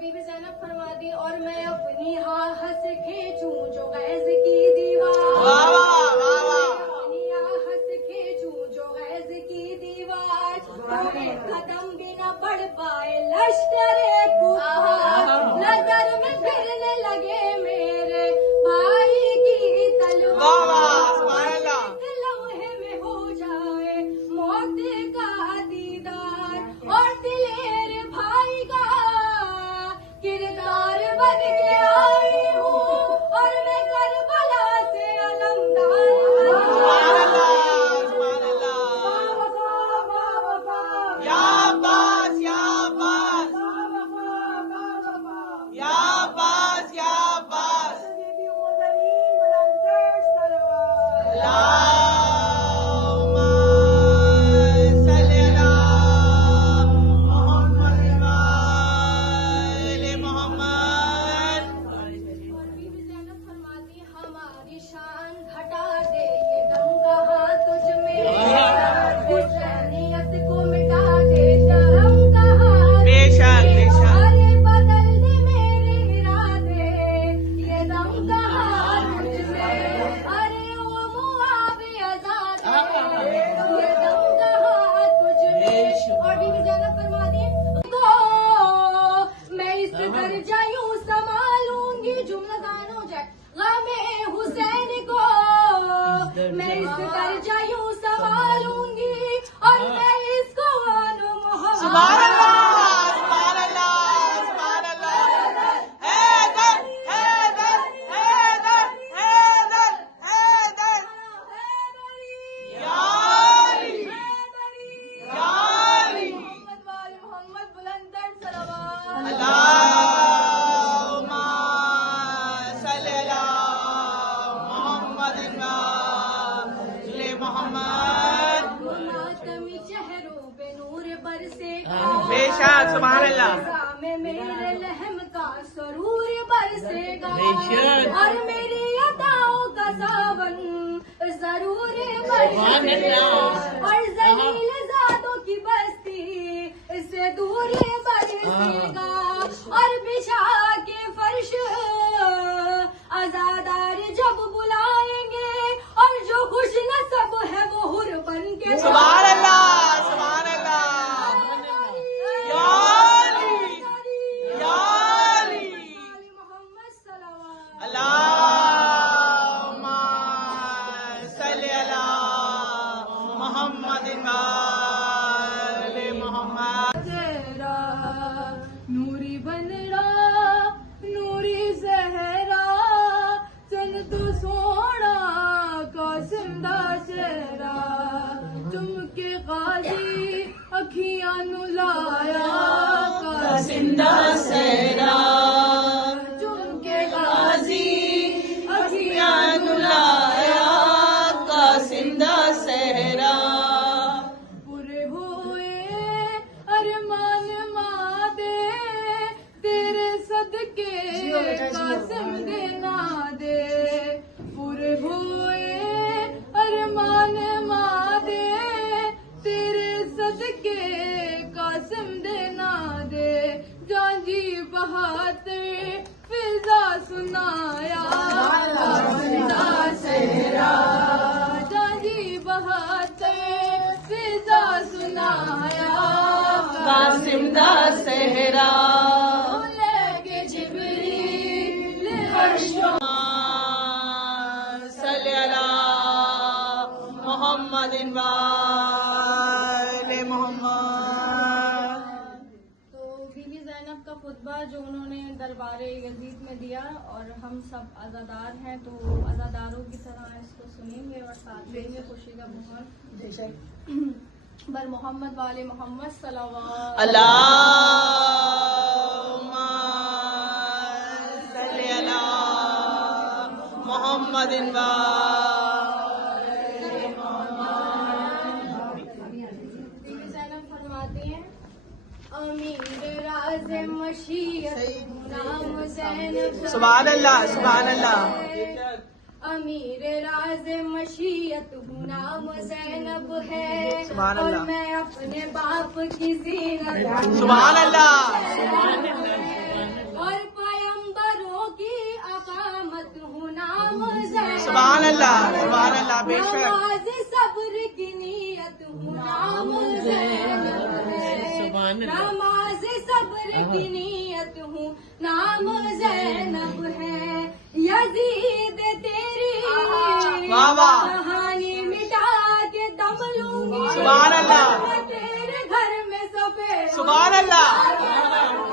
बीबी ज़ैनब फरमाती और मैं अपनी आहट खींचूं जो गैज़ की दीवार, अपनी आहट खींचूं जो गैज़ की दीवार, तो एक कदम भी न बढ़ पाए लश्करे कुफार, नजर में फिरने लगे मेरे भाई की तलवार, एक लम्हे में हो जाए मौत का दीदार और दिलेर भाई का किरदार बन के आई हूँ और मैं करबला से अलमदार। मैं इस दर्जा यूं संभालूंगी और मैं इसको सुभान अल्लाह, सुभान अल्लाह, सुभान अल्लाह। हैदर हैदर हैदर हैदर हैदर या अली या अली मोहम्मद वाले मोहम्मद बुलंद सलावत अल्लाहुम्मा सल्ली अला मुहम्मद बेशक सुभान अल्लाह में मेरे लहम का सरूर बरसेगा और मेरी अदाओं का सावन जरूर बरसेगा और जलील जादों की बस्ती से दूर बरसेगा और बिशा के फर्श आजादार जब बुलाएंगे और जो खुश नसब है वो हुर बन के सुभान अल्लाह, सुभान अल्लाह। नूरी बनरा नूरी जहरा चन तो सोना कासिम दा चेहरा चुमके गाजी अखियां नु लाया कासिम दा सेहरा चुमके गाजी अखियां नु लाया कासिम दा सेहरा पूरे होए अरमान कासिम देना दे पूरे होए अरमान मादे तेरे सदके कासिम देना दे जांजी बहाते फिजा सुनाया कासिम दा सेहरा जांजी बहाते फिजा सुनाया कासिम दा सेहरा मोहम्मद वाले मोहम्मद। तो बीबी ज़ैनब का खुतबा जो उन्होंने दरबारे यजीद में दिया और हम सब आज़ादार हैं तो आज़ादारों की तरह इसको सुनेंगे और साथ लेंगे खुशी का माहौल। बर मोहम्मद वाले मोहम्मद सल्लल्लाहु अल्लाहुम्मा सल्ली अला मोहम्मद सुभान अल्लाह, सुभान अल्लाह। अमीर राज मशीयत नाम ज़ैनब है और मैं अपने बाप की ज़ीनत सुभान अल्लाह, سبحان اللہ بے شک. نماز صبر کی نیت ہوں نام زینب ہے. نماز صبر کی نیت ہوں نام زینب ہے. یزید تیری کہانی مٹا کے دم لوں گی. سبحان اللہ. تیرے گھر میں سفید سبحان اللہ.